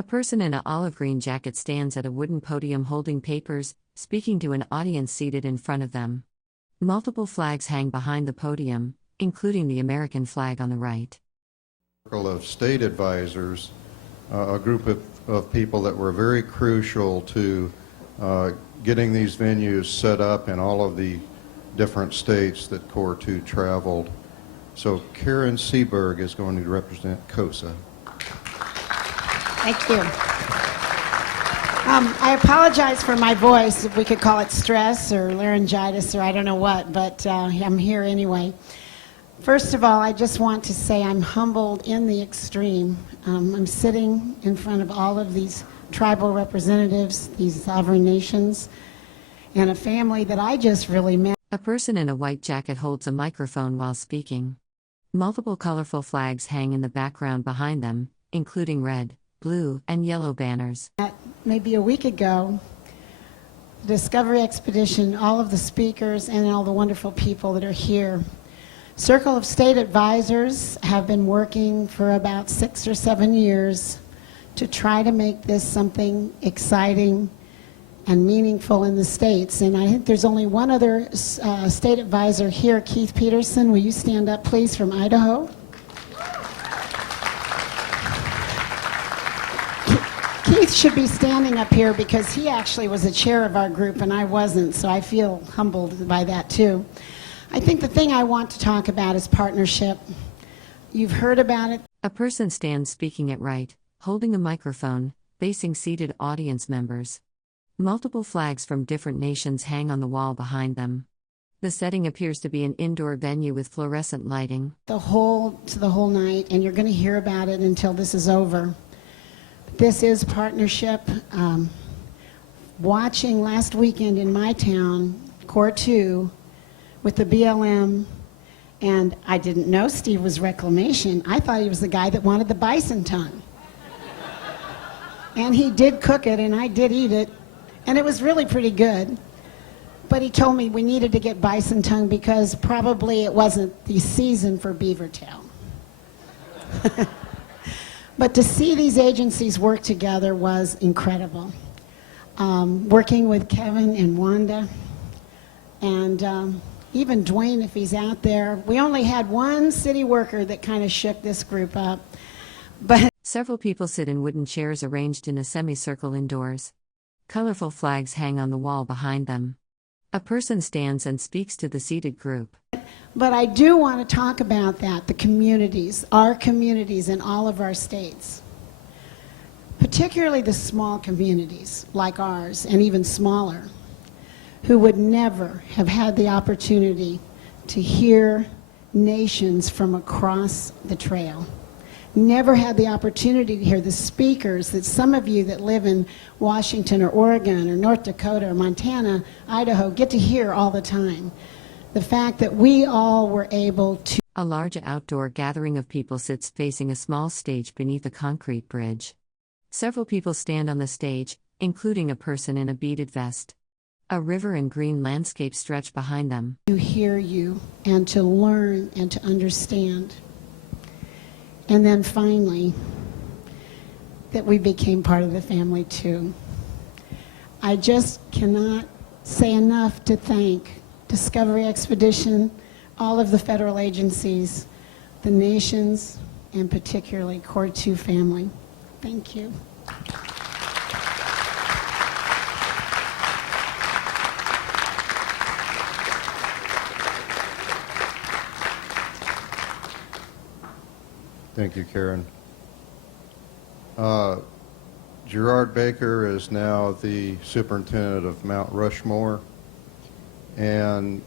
A person in an olive green jacket stands at a wooden podium holding papers, speaking to an audience seated in front of them. Multiple flags hang behind the podium, including the American flag on the right. Circle of state advisors, a group of people that were very crucial to getting these venues set up in all of the different states that Corps 2 traveled. So Karen Seberg is going to represent COSA. Thank you. I apologize for my voice, if we could call it stress or laryngitis or I don't know what, but I'm here anyway. First of all, I just want to say I'm humbled in the extreme. I'm sitting in front of all of these tribal representatives, these sovereign nations, and a family that I just really met. A person in a white jacket holds a microphone while speaking. Multiple colorful flags hang in the background behind them, including red, blue, and yellow banners. Maybe a week ago, the Discovery Expedition, all of the speakers and all the wonderful people that are here. Circle of State Advisors have been working for about 6 or 7 years to try to make this something exciting and meaningful in the states. And I think there's only one other state advisor here, Keith Peterson. Will you stand up, please, from Idaho? Keith should be standing up here because he actually was the chair of our group and I wasn't, so I feel humbled by that too. I think the thing I want to talk about is partnership. You've heard about it. A person stands speaking at right, holding a microphone, facing seated audience members. Multiple flags from different nations hang on the wall behind them. The setting appears to be an indoor venue with fluorescent lighting. The whole night, and you're going to hear about it until this is over. This is partnership. Watching last weekend in my town, Corps 2, with the BLM, and I didn't know Steve was reclamation. I thought he was the guy that wanted the bison tongue. And he did cook it, and I did eat it, and it was really pretty good. But he told me we needed to get bison tongue because probably it wasn't the season for beaver tail. But to see these agencies work together was incredible. Working with Kevin and Wanda, and even Dwayne, if he's out there. We only had one city worker that kind of shook this group up. But several people sit in wooden chairs arranged in a semicircle indoors. Colorful flags hang on the wall behind them. A person stands and speaks to the seated group. But I do want to talk about that, the communities, our communities in all of our states. Particularly the small communities like ours, and even smaller, who would never have had the opportunity to hear nations from across the trail. Never had the opportunity to hear the speakers that some of you that live in Washington or Oregon or North Dakota or Montana, Idaho, get to hear all the time. The fact that we all were able to... A large outdoor gathering of people sits facing a small stage beneath a concrete bridge. Several people stand on the stage, including a person in a beaded vest. A river and green landscape stretch behind them. To hear you and to learn and to understand. And then finally, that we became part of the family too. I just cannot say enough to thank Discovery Expedition, all of the federal agencies, the nations, and particularly Corps 2 family. Thank you. Thank you, Karen. Gerard Baker is now the superintendent of Mount Rushmore, and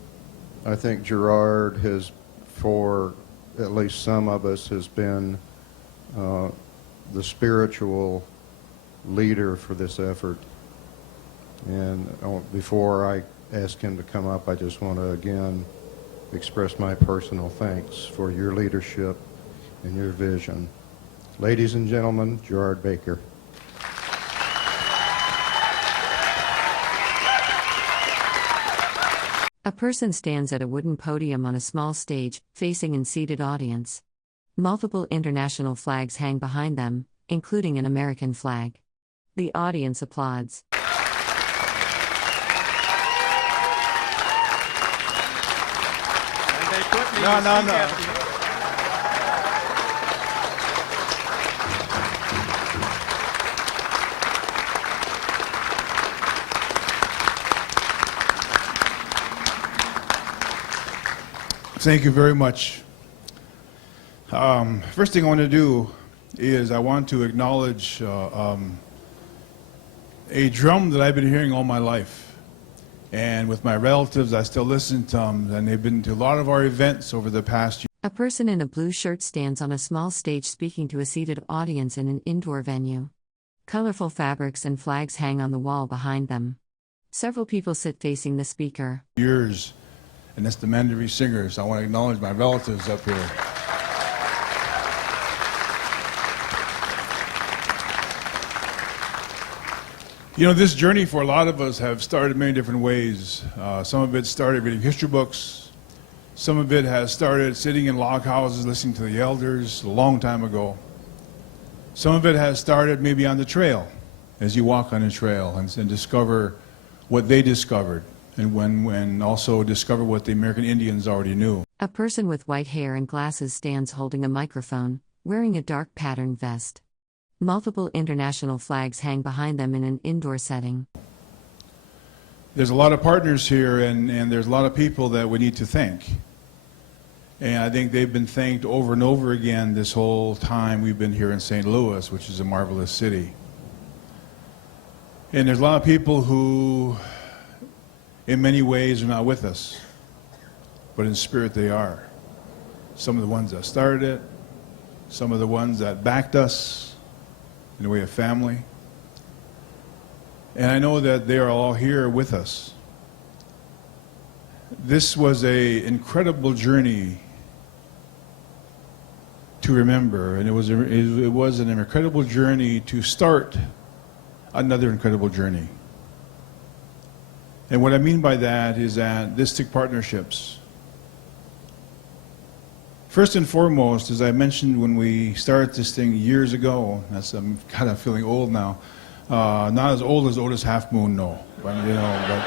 I think Gerard has, for at least some of us, has been the spiritual leader for this effort. And before I ask him to come up, I just want to again express my personal thanks for your leadership and your vision. Ladies and gentlemen, Gerard Baker. A person stands at a wooden podium on a small stage, facing a seated audience. Multiple international flags hang behind them, including an American flag. The audience applauds. No. Thank you very much. First thing I want to do is I want to acknowledge a drum that I've been hearing all my life. And with my relatives, I still listen to them, and they've been to a lot of our events over the past year. A person in a blue shirt stands on a small stage speaking to a seated audience in an indoor venue. Colorful fabrics and flags hang on the wall behind them. Several people sit facing the speaker. Years, and that's the Mandaree Singers. I want to acknowledge my relatives up here. You know, this journey for a lot of us have started many different ways. Some of it started reading history books. Some of it has started sitting in log houses listening to the elders a long time ago. Some of it has started maybe on the trail, as you walk on a trail and discover what they discovered, and when also discover what the American Indians already knew. A person with white hair and glasses stands holding a microphone, wearing a dark patterned vest. Multiple international flags hang behind them in an indoor setting. There's a lot of partners here, and there's a lot of people that we need to thank. And I think they've been thanked over and over again this whole time we've been here in St. Louis, which is a marvelous city. And there's a lot of people who, in many ways, are not with us, but in spirit they are. Some of the ones that started it, some of the ones that backed us, in the way of family. And I know that they are all here with us. This was an incredible journey to remember, and it was an incredible journey to start another incredible journey. And what I mean by that is that this took partnerships. First and foremost, as I mentioned when we started this thing years ago, I'm kind of feeling old now, not as old as Otis Half Moon, no, but, you know.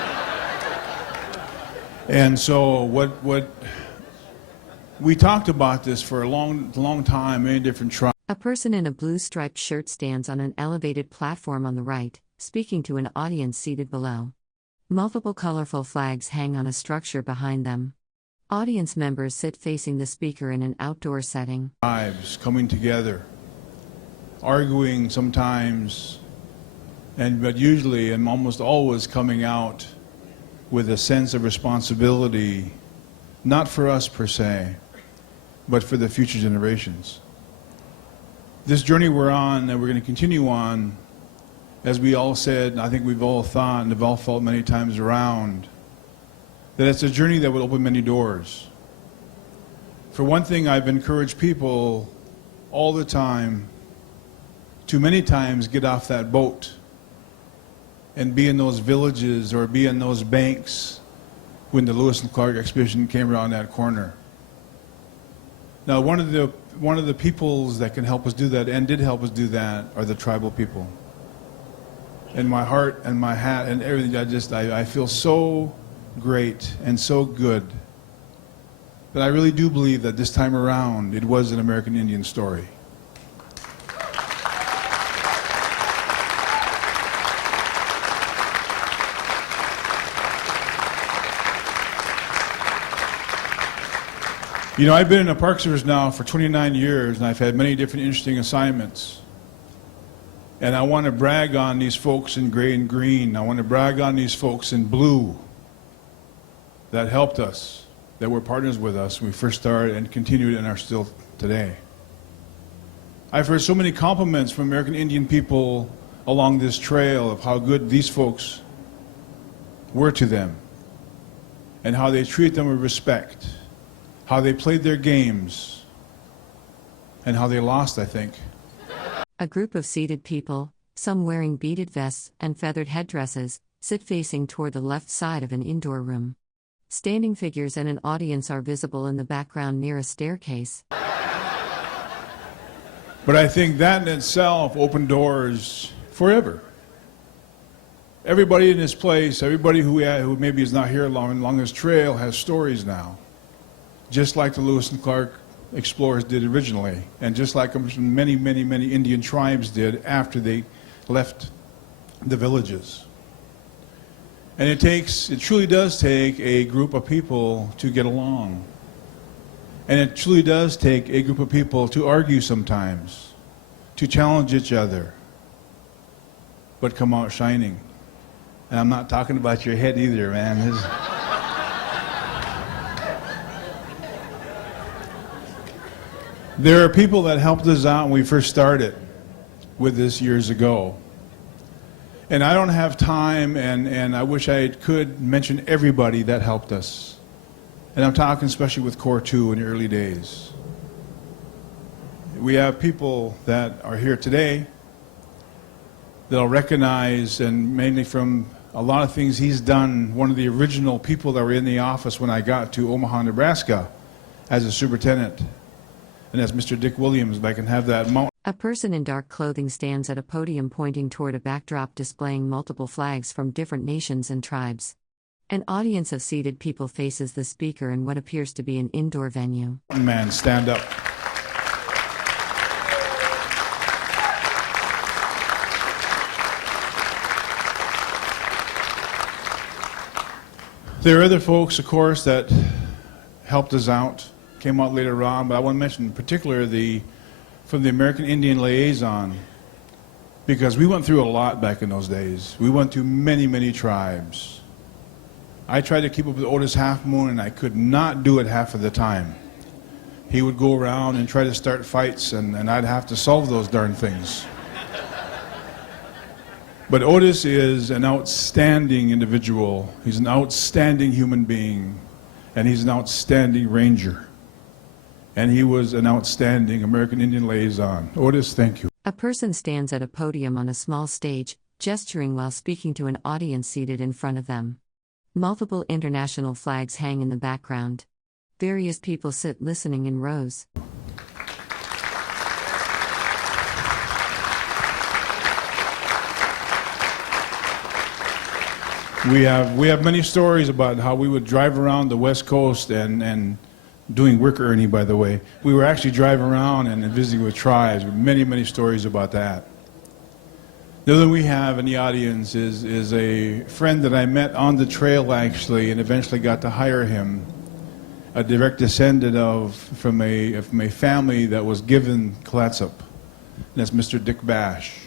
And so what we talked about this for a long time, many different tribes. A person in a blue striped shirt stands on an elevated platform on the right, speaking to an audience seated below. Multiple colorful flags hang on a structure behind them. Audience members sit facing the speaker in an outdoor setting. Tribes coming together, arguing sometimes, but usually and almost always coming out with a sense of responsibility, not for us per se, but for the future generations. This journey we're on, and we're going to continue on, as we all said, and I think we've all thought and have all felt many times around, that it's a journey that will open many doors. For one thing, I've encouraged people all the time to many times get off that boat and be in those villages or be in those banks when the Lewis and Clark expedition came around that corner. Now, one of the peoples that can help us do that and did help us do that are the tribal people. And my heart and my hat and everything, I feel so great and so good that I really do believe that this time around it was an American Indian story. You know, I've been in the Park Service now for 29 years, and I've had many different interesting assignments. And I want to brag on these folks in gray and green. I want to brag on these folks in blue that helped us, that were partners with us when we first started and continued and are still today. I've heard so many compliments from American Indian people along this trail of how good these folks were to them and how they treat them with respect, how they played their games, and how they lost, I think. A group of seated people, some wearing beaded vests and feathered headdresses, sit facing toward the left side of an indoor room. Standing figures and an audience are visible in the background near a staircase. But I think that in itself opened doors forever. Everybody in this place, everybody who maybe is not here along this trail has stories now. Just like the Lewis and Clark explorers did originally, and just like many, many, many Indian tribes did after they left the villages. And it truly does take a group of people to get along. And it truly does take a group of people to argue sometimes, to challenge each other, but come out shining. And I'm not talking about your head either, man. There are people that helped us out when we first started with this years ago. And I don't have time, and I wish I could mention everybody that helped us. And I'm talking especially with Core 2 in the early days. We have people that are here today that I'll recognize, and mainly from a lot of things he's done. One of the original people that were in the office when I got to Omaha, Nebraska as a superintendent. And that's Mr. Dick Williams, if I can have that mount. A person in dark clothing stands at a podium pointing toward a backdrop displaying multiple flags from different nations and tribes. An audience of seated people faces the speaker in what appears to be an indoor venue. Man, stand up. There are other folks, of course, that helped us out, came out later on, but I want to mention in particular from the American Indian Liaison, because we went through a lot back in those days. We went through many, many tribes. I tried to keep up with Otis Half Moon, and I could not do it half of the time. He would go around and try to start fights, and I'd have to solve those darn things. But Otis is an outstanding individual. He's an outstanding human being, and he's an outstanding ranger. And he was an outstanding American Indian liaison. Otis, thank you. A person stands at a podium on a small stage, gesturing while speaking to an audience seated in front of them. Multiple international flags hang in the background. Various people sit listening in rows. We have many stories about how we would drive around the West Coast and doing work, Ernie, by the way. We were actually driving around and visiting with tribes. Many, many stories about that. The other we have in the audience is a friend that I met on the trail, actually, and eventually got to hire him, a direct descendant from a family that was given Clatsop. And that's Mr. Dick Bash.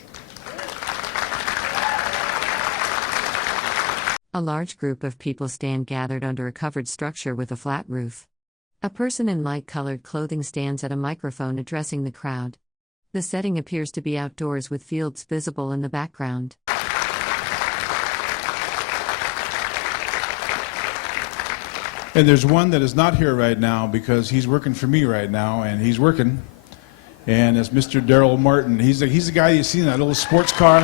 A large group of people stand gathered under a covered structure with a flat roof. A person in light-colored clothing stands at a microphone addressing the crowd. The setting appears to be outdoors with fields visible in the background. And there's one that is not here right now because he's working for me right now, and he's working. And it's Mr. Darrell Martin. He's the guy you see in that little sports car.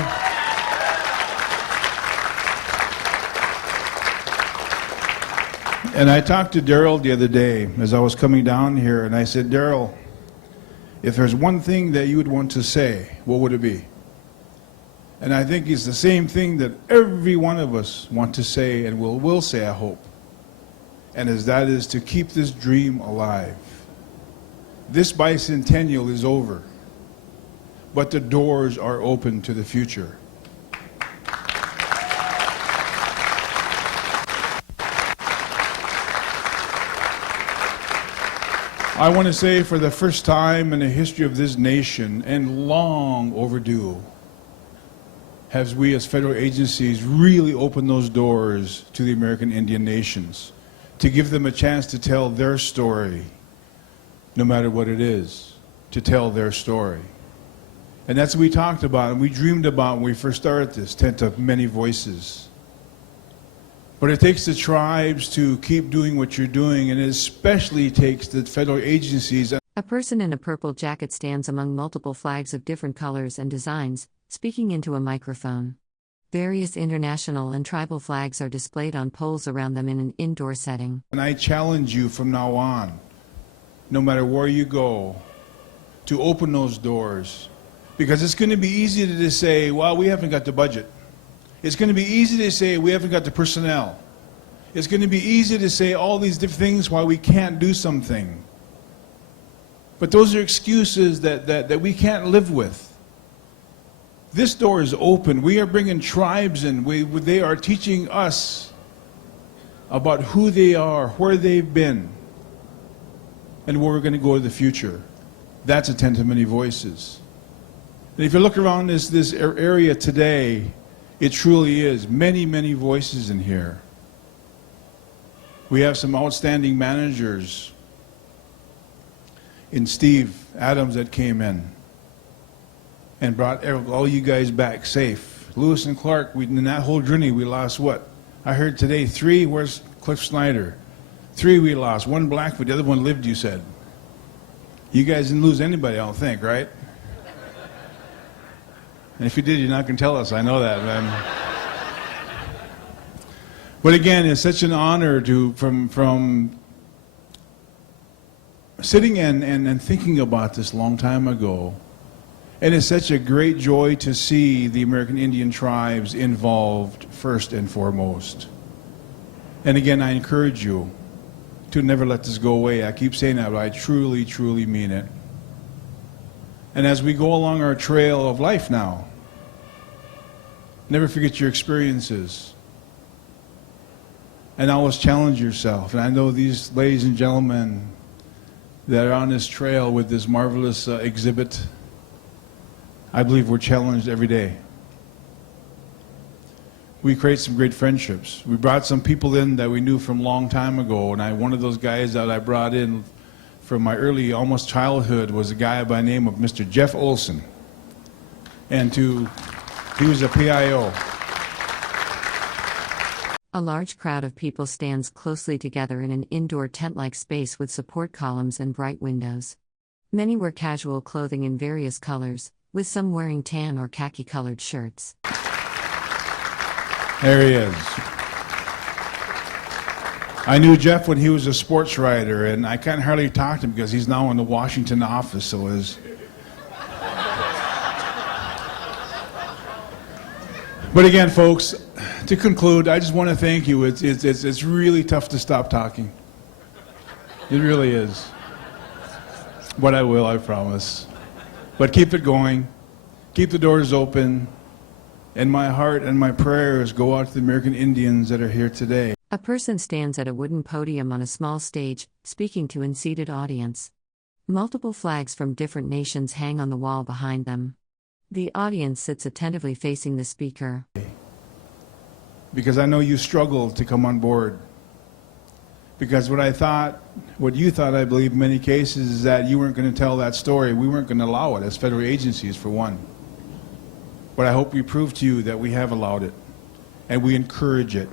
And I talked to Darrell the other day as I was coming down here, and I said, Darrell, if there's one thing that you would want to say, what would it be? And I think it's the same thing that every one of us want to say and will say, I hope. And that is to keep this dream alive. This bicentennial is over, but the doors are open to the future. I want to say for the first time in the history of this nation, and long overdue, have we as federal agencies really opened those doors to the American Indian nations, to give them a chance to tell their story, no matter what it is, to tell their story. And that's what we talked about and we dreamed about when we first started this, Tent of Many Voices. But it takes the tribes to keep doing what you're doing, and it especially takes the federal agencies. A person in a purple jacket stands among multiple flags of different colors and designs, speaking into a microphone. Various international and tribal flags are displayed on poles around them in an indoor setting. And I challenge you from now on, no matter where you go, to open those doors. Because it's going to be easy to just say, well, we haven't got the budget. It's going to be easy to say, we haven't got the personnel. It's going to be easy to say all these different things why we can't do something. But those are excuses that we can't live with. This door is open. We are bringing tribes in. They are teaching us about who they are, where they've been, and where we're going to go in the future. That's a tent of many voices. And if you look around this area today, it truly is many, many voices in here. We have some outstanding managers in Steve Adams that came in and brought all you guys back safe. Lewis and Clark, in that whole journey, we lost what? I heard today 3, where's Cliff Snyder? 3 we lost, 1 Blackfoot, the other one lived, you said. You guys didn't lose anybody, I don't think, right? And if you did, you're not going to tell us, I know that, man. But again, it's such an honor to, from sitting and thinking about this a long time ago, and it's such a great joy to see the American Indian tribes involved first and foremost. And again, I encourage you to never let this go away. I keep saying that, but I truly, truly mean it. And as we go along our trail of life now, never forget your experiences. And always challenge yourself. And I know these ladies and gentlemen that are on this trail with this marvelous exhibit, I believe we're challenged every day. We create some great friendships. We brought some people in that we knew from a long time ago, and one of those guys that I brought in from my early, almost childhood, was a guy by the name of Mr. Jeff Olson. And he was a PIO. A large crowd of people stands closely together in an indoor tent-like space with support columns and bright windows. Many wear casual clothing in various colors, with some wearing tan or khaki-colored shirts. There he is. I knew Jeff when he was a sports writer, and I can't hardly talk to him because he's now in the Washington office, so his... But again, folks, to conclude, I just want to thank you. It's really tough to stop talking. It really is. But I will, I promise. But keep it going. Keep the doors open. And my heart and my prayers go out to the American Indians that are here today. A person stands at a wooden podium on a small stage, speaking to an seated audience. Multiple flags from different nations hang on the wall behind them. The audience sits attentively facing the speaker. Because I know you struggled to come on board. Because what you thought, I believe, in many cases, is that you weren't going to tell that story. We weren't going to allow it as federal agencies, for one. But I hope we prove to you that we have allowed it, and we encourage it.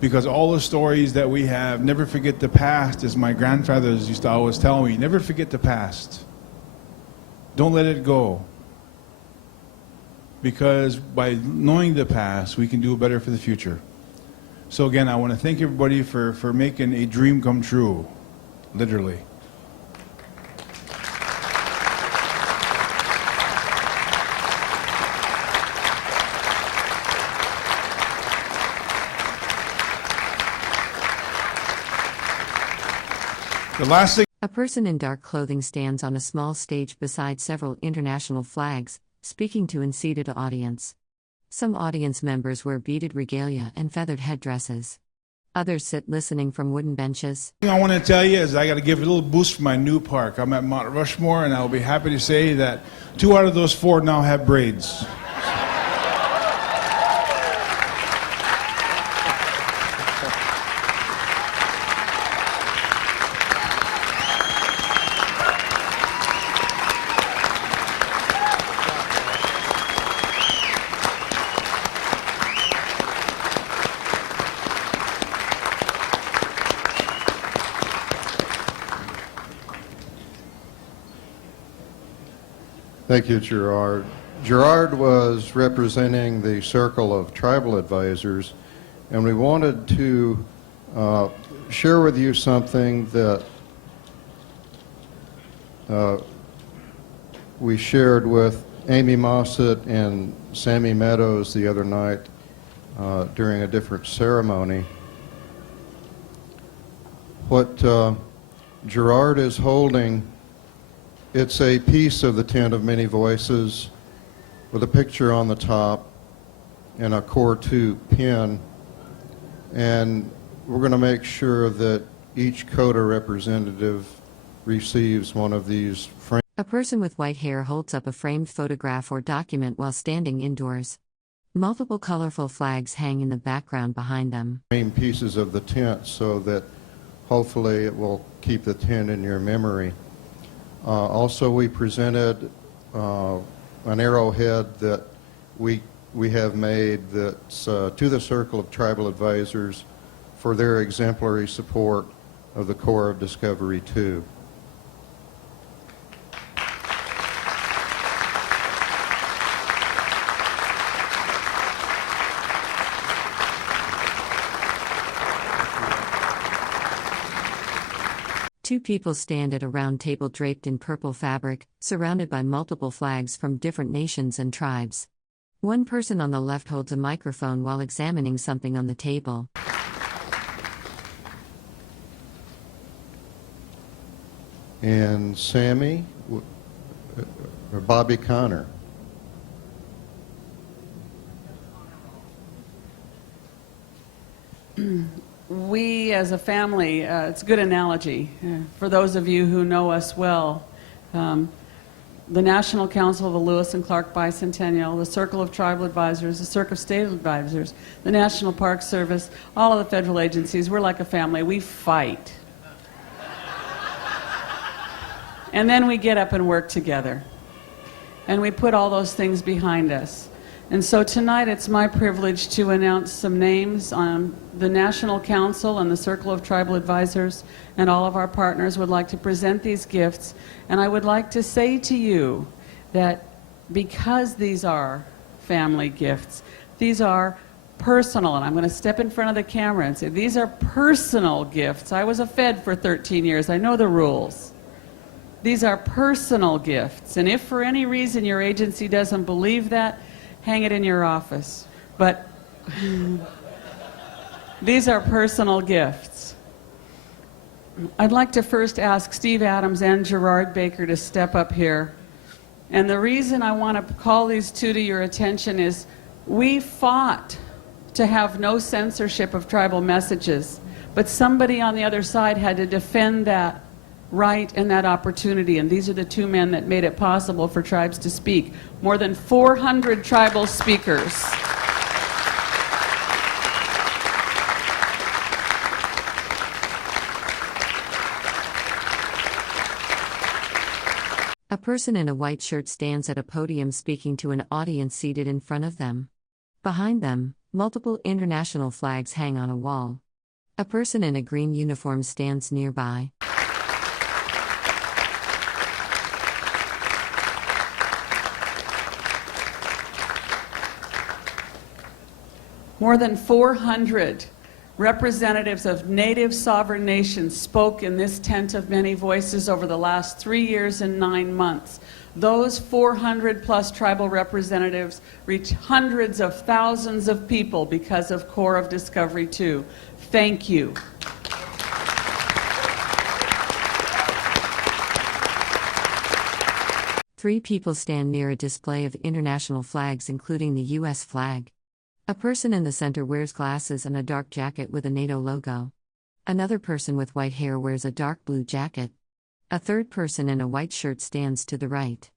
Because all the stories that we have, never forget the past, as my grandfathers used to always tell me, never forget the past. Don't let it go. Because by knowing the past, we can do better for the future. So again, I want to thank everybody for making a dream come true, literally. The last thing. A person in dark clothing stands on a small stage beside several international flags, speaking to an seated audience. Some audience members wear beaded regalia and feathered headdresses. Others sit listening from wooden benches. The thing I want to tell you is I got to give a little boost for my new park. I'm at Mount Rushmore, and I'll be happy to say that 2 out of those 4 now have braids. Thank you, Gerard. Gerard was representing the Circle of Tribal Advisors, and we wanted to share with you something that we shared with Amy Mossett and Sammy Meadows the other night during a different ceremony. What Gerard is holding, it's a piece of the Tent of Many Voices with a picture on the top and a Core 2 pin, and we're going to make sure that each CODA representative receives one of these frames. A person with white hair holds up a framed photograph or document while standing indoors. Multiple colorful flags hang in the background behind them. Pieces of the tent so that hopefully it will keep the tent in your memory. Also, we presented an arrowhead that we have made that's to the Circle of Tribal Advisors for their exemplary support of the Corps of Discovery 2. Two people stand at a round table draped in purple fabric, surrounded by multiple flags from different nations and tribes. One person on the left holds a microphone while examining something on the table. And Sammy, or Bobby Connor. We as a family, it's a good analogy for those of you who know us well. The National Council of the Lewis and Clark Bicentennial, the Circle of Tribal Advisors, the Circle of State Advisors, the National Park Service, all of the federal agencies, we're like a family. We fight. And then we get up and work together. And we put all those things behind us. And so tonight it's my privilege to announce some names on the National Council and the Circle of Tribal Advisors, and all of our partners would like to present these gifts. And I would like to say to you that because these are family gifts, these are personal, and I'm going to step in front of the camera and say these are personal gifts. I was a Fed for 13 years. I know the rules. These are personal gifts, and if for any reason your agency doesn't believe that, hang it in your office. But these are personal gifts. I'd like to first ask Steve Adams and Gerard Baker to step up here. And the reason I want to call these two to your attention is we fought to have no censorship of tribal messages, but somebody on the other side had to defend that right and that opportunity, and these are the two men that made it possible for tribes to speak. More than 400 tribal speakers. A person in a white shirt stands at a podium speaking to an audience seated in front of them. Behind them, multiple international flags hang on a wall. A person in a green uniform stands nearby. More than 400 representatives of native sovereign nations spoke in this Tent of Many Voices over the last 3 years and 9 months. Those 400 plus tribal representatives reach hundreds of thousands of people because of Corps of Discovery 2. Thank you. Three people stand near a display of international flags, including the U.S. flag. A person in the center wears glasses and a dark jacket with a NATO logo. Another person with white hair wears a dark blue jacket. A third person in a white shirt stands to the right.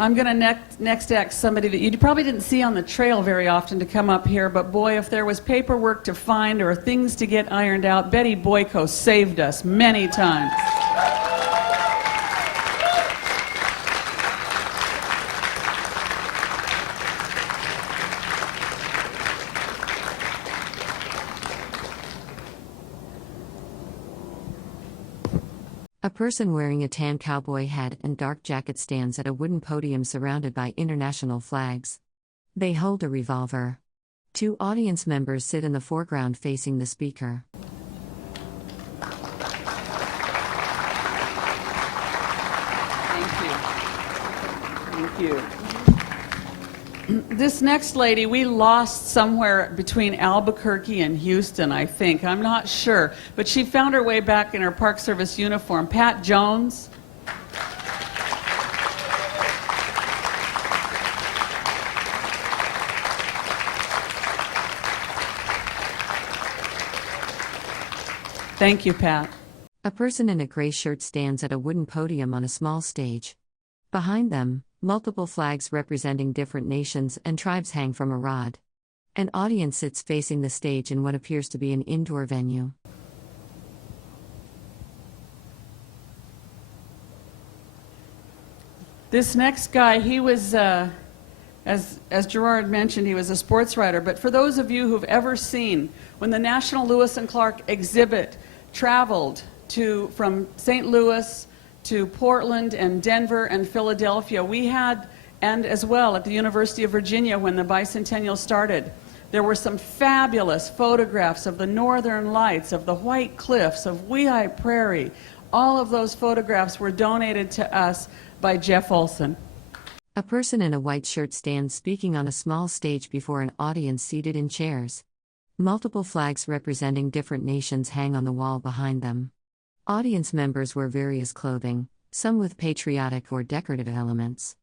I'm going to next ask somebody that you probably didn't see on the trail very often to come up here, but boy, if there was paperwork to find or things to get ironed out, Betty Boyko saved us many times. A person wearing a tan cowboy hat and dark jacket stands at a wooden podium surrounded by international flags. They hold a revolver. Two audience members sit in the foreground facing the speaker. Thank you. This next lady we lost somewhere between Albuquerque and Houston, I think. I'm not sure. But she found her way back in her Park Service uniform. Pat Jones. Thank you, Pat. A person in a gray shirt stands at a wooden podium on a small stage. Behind them, multiple flags representing different nations and tribes hang from a rod. An audience sits facing the stage in what appears to be an indoor venue. This next guy, he was, as Gerard mentioned, he was a sports writer. But for those of you who've ever seen, when the National Lewis and Clark exhibit traveled from St. Louis to Portland and Denver and Philadelphia, we had, and as well at the University of Virginia when the bicentennial started, there were some fabulous photographs of the northern lights, of the White Cliffs, of Wee-Eye Prairie. All of those photographs were donated to us by Jeff Olson. A person in a white shirt stands speaking on a small stage before an audience seated in chairs. Multiple flags representing different nations hang on the wall behind them. Audience members wear various clothing, some with patriotic or decorative elements.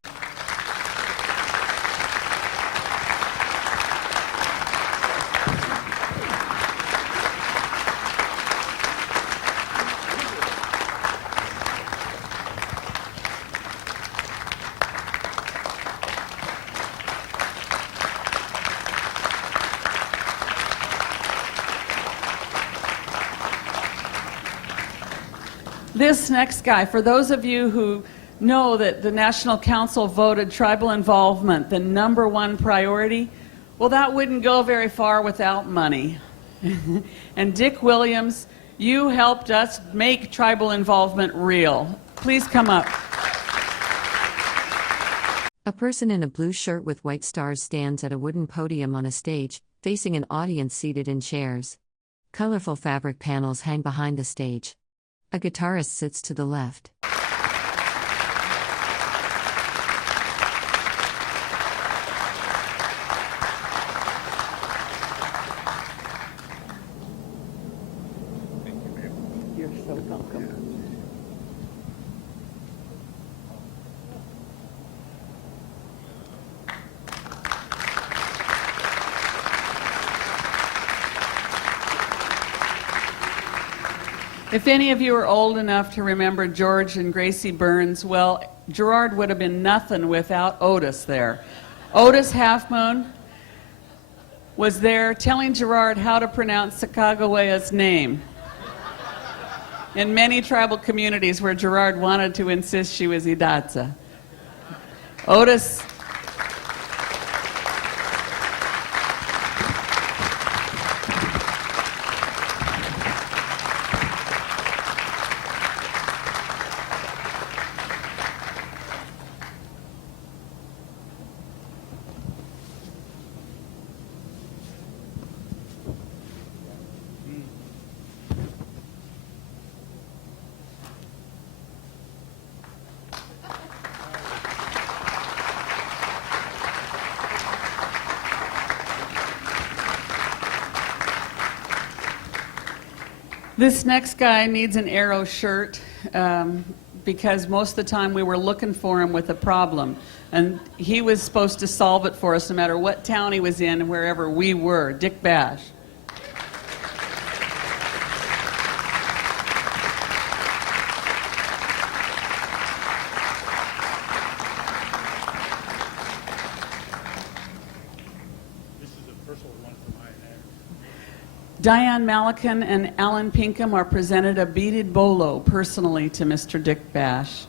This next guy, for those of you who know that the National Council voted tribal involvement the #1 priority, well, that wouldn't go very far without money. And Dick Williams, you helped us make tribal involvement real. Please come up. A person in a blue shirt with white stars stands at a wooden podium on a stage, facing an audience seated in chairs. Colorful fabric panels hang behind the stage. A guitarist sits to the left. You're so welcome. If any of you are old enough to remember George and Gracie Burns, well, Gerard would have been nothing without Otis there. Otis Half Moon was there telling Gerard how to pronounce Sacagawea's name. In many tribal communities where Gerard wanted to insist she was Idatsa. Otis. This next guy needs an arrow shirt because most of the time we were looking for him with a problem. And he was supposed to solve it for us no matter what town he was in and wherever we were. Dick Bash. Diane Malacan and Alan Pinkham are presented a beaded bolo personally to Mr. Dick Bash.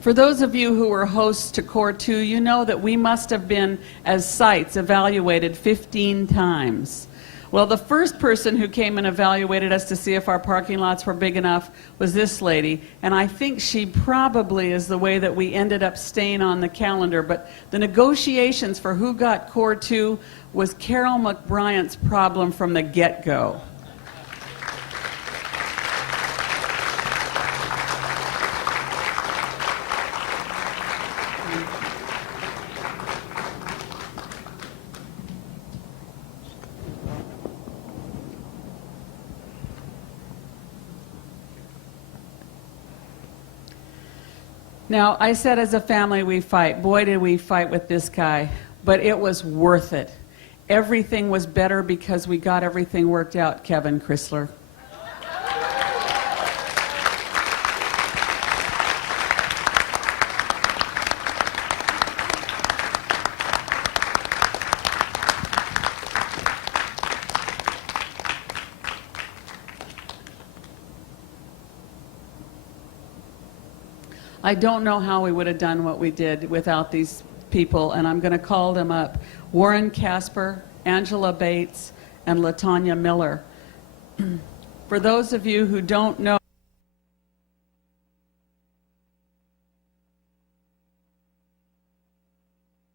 For those of you who were hosts to Core 2, you know that we must have been, as sites, evaluated 15 times. Well, the first person who came and evaluated us to see if our parking lots were big enough was this lady, and I think she probably is the way that we ended up staying on the calendar, but the negotiations for who got Core 2 was Carol McBryant's problem from the get-go. Now, I said as a family we fight. Boy, did we fight with this guy. But it was worth it. Everything was better because we got everything worked out, Kevin Chrysler. I don't know how we would have done what we did without these people, and I'm going to call them up. Warren Casper, Angela Bates, and LaTanya Miller. For those of you who don't know,